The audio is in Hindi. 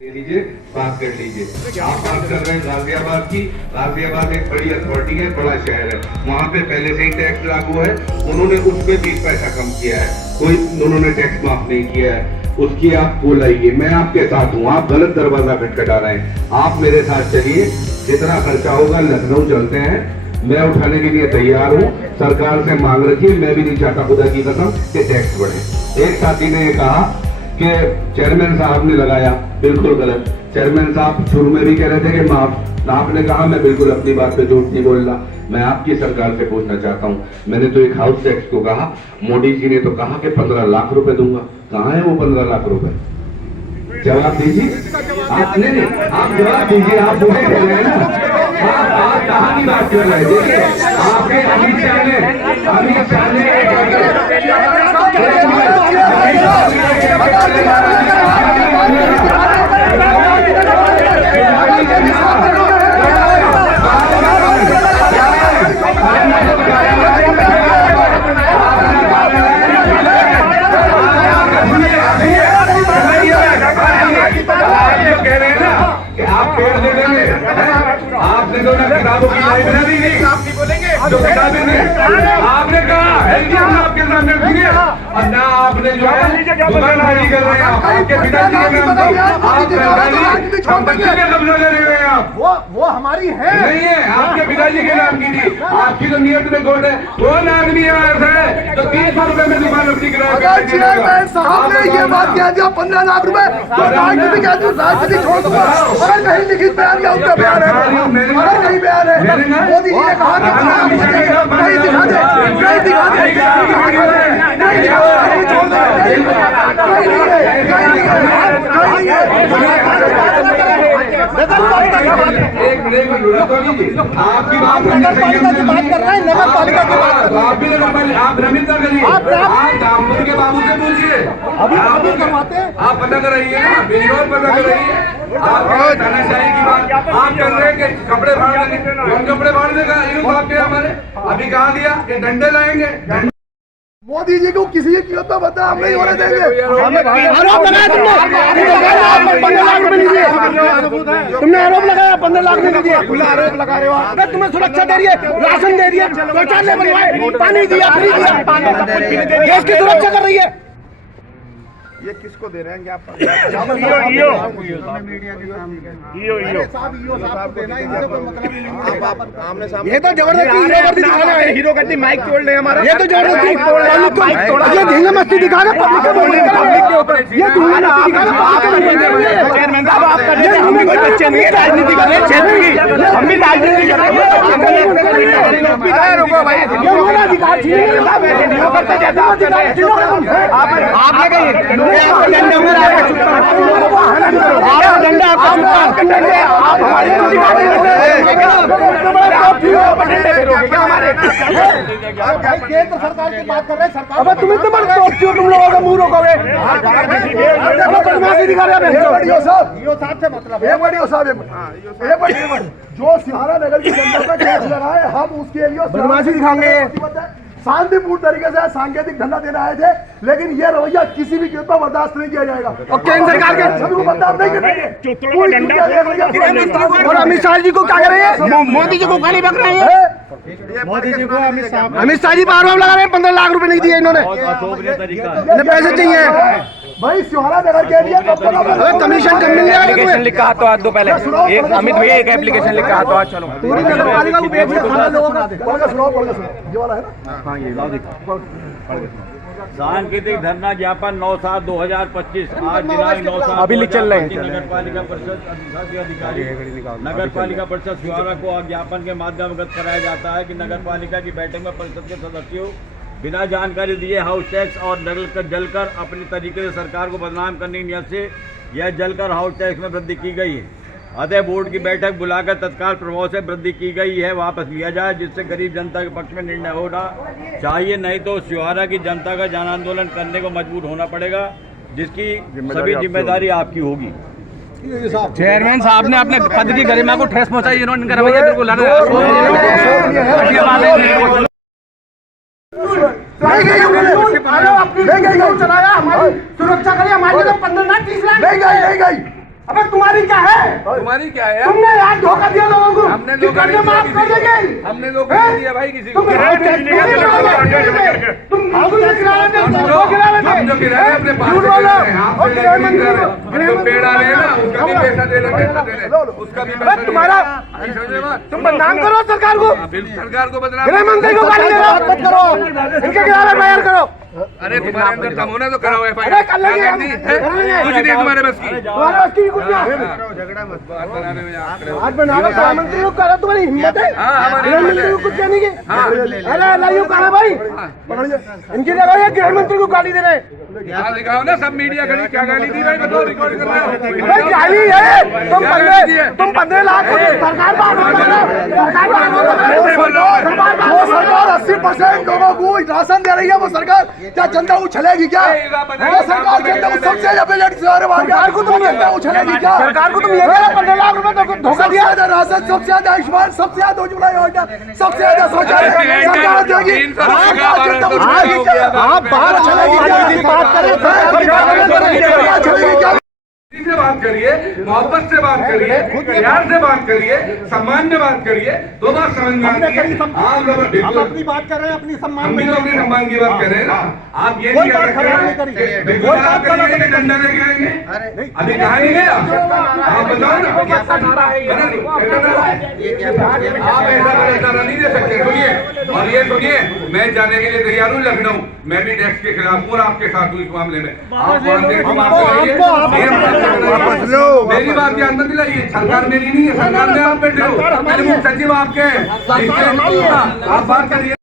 दे दीजिए, बात कर लीजिए। आप बात कर रहे हैं गाजियाबाद की। गाजियाबाद एक बड़ी अथॉरिटी है, बड़ा शहर है, वहाँ पे पहले से ही टैक्स लागू है। उन्होंने उस पे 20 पैसा कम किया है, कोई उन्होंने टैक्स माफ नहीं किया है। उसकी आप बोलाइए, मैं आपके साथ हूँ। आप गलत दरवाजा खटखटा रहे हैं। आप मेरे साथ चलिए, जितना खर्चा होगा लखनऊ चलते हैं, मैं उठाने के लिए तैयार हूँ। सरकार से मांग रखिए, मैं भी नहीं चाहता खुदा की कसम कि टैक्स बढ़े। एक साथी ने ये कहा कि चेयरमैन साहब ने लगाया, बिल्कुल गलत। चेयरमैन साहब शुरू में भी कह रहे थे कि माफ, आपने कहा मैं बिल्कुल अपनी बात पे झूठ नहीं बोल रहा। मैं आपकी सरकार से पूछना चाहता हूँ, मैंने तो एक हाउस टैक्स को कहा, मोदी जी ने तो कहा कि 15 लाख रुपए दूंगा। कहाँ है वो 15 लाख रुपए? जवाब दीजिए। आप नहीं, आप जवाब दीजिए। आप बोले कह रहे हैं ना, आप कहाँ की बात कर रहे हैं? देखिए, आपके अमित शाह ने आपने तो ना किताबों की लाइब्रेरी नहीं बोलेंगे, जो किताबें नहीं आपने कहा आपके सामने सुनिए, और ना आपने जो है दुकानदारी कर रहे हैं। आपके पिताजी के नाम पर आप सरकारी संपत्ति पे कब्जा ले रहे हैं। आप वो हमारी है नहीं है, आपके पिताजी के नाम की थी। आपकी तो नियत में गोट है। कौन आदमी ऐसा है तो 300 रुपए में दुकान अपनी चेयरमैन साहब ने ये बात कह दिया 15 लाख रुपए, तो राजनीति कह दी, राजनीति छोड़ दूंगा। अगर कहीं लिखित बयान या उसका बयान है, अगर कहीं बयान है, मोदी जी ने कहा कि नहीं दिखा दे, नहीं दिखा दे, नहीं दिखा दे, छोड़ दे, एक मिनट आपकी बात नगर पालिका की बात कर रहे हैं, नगर पालिका की बात। आप भी आप भ्रमित ना करिए। आप रामपुर के बाबू से पूछिए, अभी करवाते हैं। आप पता कराइए ना, बिल्कुल पता कराइए। आप तानाशाही की बात आप कर रहे हैं कि कपड़े फाड़ने, कौन कपड़े फाड़ने का यूनिफॉर्म के हमारे अभी कहा दिया कि डंडे लाएंगे। मोदी जी को किसी की कीमत बता, हम नहीं होने देंगे। आरोप लगाया तुमने 15 लगाया 15 लाख नहीं दिए। आरोप लगा रहे हो आप। तुम्हें सुरक्षा दे रही है, राशन दे रही है, शौचालय बनवाए, पानी दिया, फ्री दिया, देश की सुरक्षा कर रही है। ये किसको दे रहे हैं? आप ये तो जबरदस्ती हीरोगर्दी दिखाना है। हीरोगर्दी माइक तोड़ रहे हमारा। ये तो जबरदस्ती ये धींगा मस्ती दिखा रहे पब्लिक के ऊपर। ये धींगा मस्ती दिखा रहे चेयरमैन साहब, आप कर रहे हैं। हम भी कोई बच्चे नहीं है, राजनीति कर रहे हैं क्षेत्र की। हम भी राजनीति कर रहे हैं। अधिकार आप ले केंद्र सरकार की बात कर रहे हैं। सरकार अब तुम इतने बड़े सोचते हो, तुम लोगों का मुंह रोकोगे। बदमाशी दिखा रहे हैं साहब से मतलब जो सिहारा नगर की जनता का टैक्स लगा है, हम उसके लिए बदमाशी दिखाएंगे। शांतिपूर्ण तरीके से सांकेतिक धरना देने आए थे, लेकिन ये रवैया किसी भी कीमत पर बर्दाश्त नहीं किया जाएगा। और केंद्र सरकार के सभी को बर्दाश्त नहीं करेंगे। और अमित शाह जी को क्या कर रहे हैं? मोदी जी को गाली बक रहे हैं। मोदी जी को अमित शाह जी पर आरोप लगा रहे हैं 15 लाख रुपए नहीं दिए इन्होंने। पैसे चाहिए भाई सिहारा नगर के लिए कमीशन कम मिल जाएगा। एप्लीकेशन लिखा हाथों हाथ दो पहले एक अमित भैया एक एप्लीकेशन लिखा हाथों हाथ। चलो पूरी नगर पालिका को बेच के खाना लोगों का। ये वाला है ना। हाँ ये सांकेतिक धरना ज्ञापन 9/7/2025 आज दिनांक 9/7 अभी चल रहे हैं। नगर पालिका परिषद अधिकारी नगर पालिका परिषद सिहारा को ज्ञापन के माध्यम अवगत कराया जाता है कि नगर पालिका की बैठक में परिषद के सदस्यों बिना जानकारी दिए हाउस टैक्स और जलकर अपने तरीके से सरकार को बदनाम करने की नियत से यह जलकर हाउस टैक्स में वृद्धि की गई है। अतः बोर्ड की बैठक बुलाकर तत्काल प्रभाव से वृद्धि की गई है वापस लिया जाए, जिससे गरीब जनता के पक्ष में निर्णय होना चाहिए। नहीं तो सिहारा की जनता का जन आंदोलन करने को मजबूर होना पड़ेगा, जिसकी सभी जिम्मेदारी आपकी होगी। चेयरमैन साहब ने अपने पद की गरिमा को ठेस पहुंचाई, इन्होंने इनका रवैया बिल्कुल चलाया, हमारी सुरक्षा के लिए हमारे 15 लाख 30 लाख नहीं गई अबे तुम्हारी क्या है? तुम्हारी क्या है? तुमने यार धोखा दिया लोगों को। हमने कि धोखा कर्ज नहीं दिया माफ कर किसी देंगे। को। हमने धोखा नहीं दिया भाई किसी को। तुम हम जो किराया देते हैं, वो किराया देते हैं। हम जो किराया अपने पास झूठ से बोलो। देते हैं, और गृह मंत्री को जो पेड़ आ रहे हैं ना उसका भी पैसा दे रहे हैं, उसका भी पैसा अबे तुम्हारा नहीं समझ रहे बात? तुम बदनाम करो सरकार को। फिर सरकार को बदनाम गृह मंत्री को गाली दे रहे हो, मत करो। इनके खिलाफ एफआईआर करो। अरे तुम्हारे अंदर दम होना तो कराओ अरे एफआईआर। कर लेंगे हम। कुछ नहीं तुम्हारे बस की। तुम्हारे बस की कुछ नहीं। बात बनाने में यहाँ खड़े हो। आज बना लो गृह मंत्री को करो, तुम्हारी हिम्मत है हाँ, हमारी गृह हिम्मत मंत्री है। को कुछ कहने की। हाँ। अरे अल्लाह यू कहा भाई पकड़िए इनकी जगह ये गृह मंत्री को गाली दे रहे हैं। यहाँ दिखाओ ना सब मीडिया खड़ी क्या गाली दी भाई बताओ रिकॉर्ड कर रहे हो। भाई गाली है तुम 15 लाख सरकार वो सरकार 80% लोगों को राशन दे रही है। वो सरकार क्या जनता उछलेगी क्या? वो सरकार जनता को सबसे ज्यादा बजट सरकार को तुम जनता उछलेगी क्या? सरकार को तुम ये कह रहे 15 लाख रुपए धोखा सबसे ज्यादा राशन, सबसे ज्यादा आयुष्मान, सबसे ज्यादा उज्ज्वला योजना, सबसे ज्यादा शौचालय सरकार देगी। आप बाहर चलेगी बात करें चलेगी क्या? से बात करिए, मोहब्बत से बात करिए, प्यार से बात करिए, सम्मान से बात करिए, तो बात समझ में आती है। आप लोग बिल्कुल अपनी बात कर रहे हैं अपनी सम्मान हम भी तो अपने सम्मान की बात कर रहे हैं ना। आप ये नहीं कर सकते बिल्कुल आप करिए कि डंडा लेके आएंगे। अभी कहा नहीं गया आप बताओ ना। आप ऐसा बड़ा नहीं दे सकते। सुनिए और ये सुनिए, मैं जाने के लिए तैयार हूँ लखनऊ। मैं भी टैक्स के खिलाफ हूँ और आपके साथ हूँ इस मामले में। आप मेरी बात ध्यान मत दिलाइए। सरकार मेरी नहीं है, सरकार में आप बैठे हो। मेरे मुख्य सचिव आपके हैं। आप बात करिए।